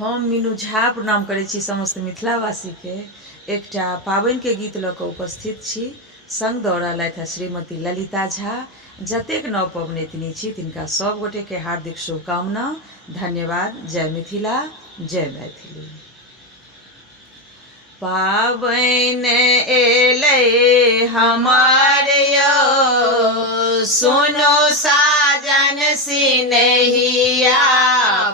हम मीनू झा प्रणाम करै छी समस्त मिथिलावासी के। एकटा पाबनि के गीत लऽ कऽ उपस्थित छी। संग दऽ रहलथि श्रीमती ललिता झा। जतेक नव पबनैतिनी छी तिनका सब गोटे के हार्दिक शुभकामना। धन्यवाद। जय मिथिला, जय मैथिली। पाबनि एलै हमार यो, सुनो साजन सिनहिया।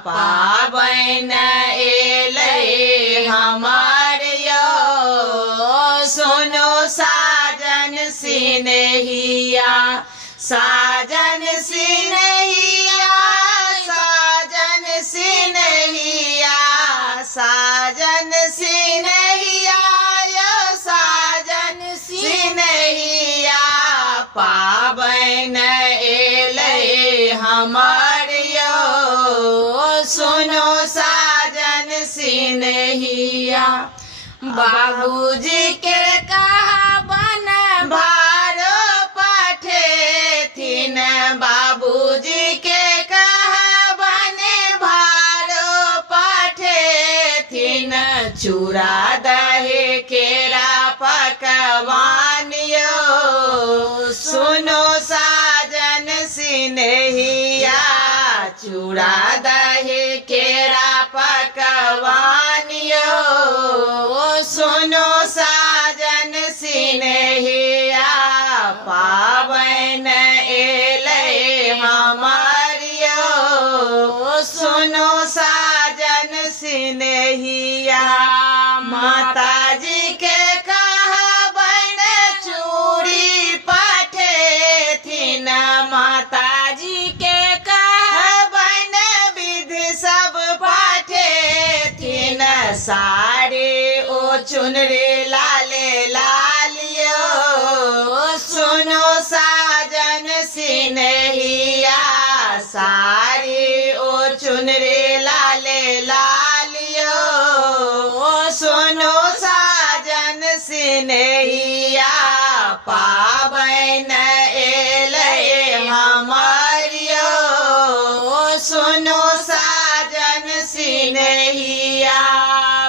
पाबनि एलै हमार यो, सुनो साजन सिनहिया। साजन सिनहिया, साजन सिनहिया, साजन सिनहिया यो, साजन सिनहिया। पाबनि एलै हमार यो, सुनो साजन सिनहिया। बाबूजी के कहबन भारो पठेथिन, बाबूजी के कहबन भारो पठेथिन। चूड़ा दही केरा पकवान यो, सुनो साजन सिनहिया। चूड़ा दही केरा पकवान यो, सुनो साजन सिनहिया। पाबनि एलै हमार यो, सुनो साजन सिनहिया। माताजी के कहबन चूड़ी पठेथिन, माताजी के कहबन विधि सब पठेथिन। साड़ी ओ चुनरी लाले लाल यो, सुनो साजन सिनहिया। साड़ी ओ चुनरी लाले लाल यो, सुनो साजन सिनहिया। पाबनि एलै हमार यो, सुनो साजन सिनहिया।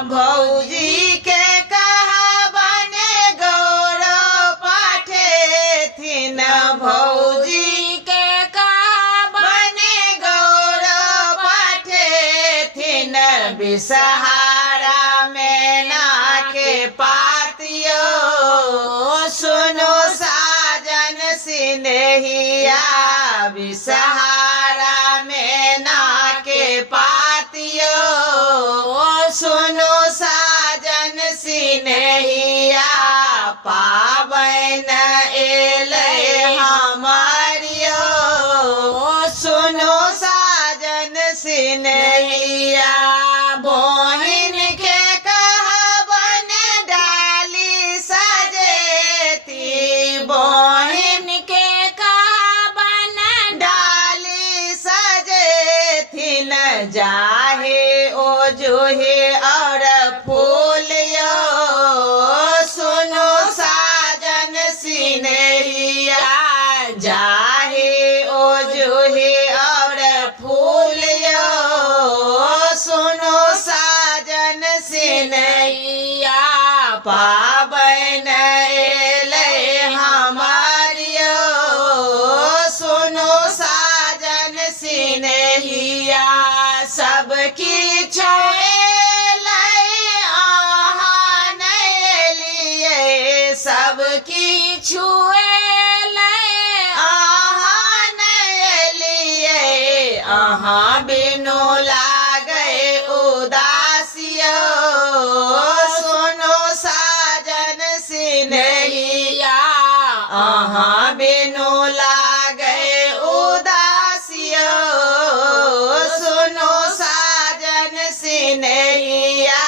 भौजी के कहबन गौरो पठेथिन, भौजी के कहबन गौरो पठेथिन। विषहारा मैना के पात यो, सुनो साजन सिनहिया। विषहारा मैना के पात यो, सुनो साजन सिनहिया। पाबनि एलै हमार यो, सुनो साजन सिनहिया। बहिन के कहबन डाली सजेती, बहिन के कहबन डाली सजेथिन। जाहे ओ जूही और फूल यो, सुनो साजन सिनहिया। जाहे ओ जूही और फूल यो, सुनो साजन सिनहिया। पाबनि एलै हमार यो, सुनो साजन सिनहिया। सब किछु एलै अहाँ नहि एलियै, सब किछु एलै अहाँ नहि एलियै। अहाँ बिनु लागै उदास यो, सुनो साजन सिनहिया। अहाँ बिनु लागै उदास यो, सुनो साजन सिनहिया।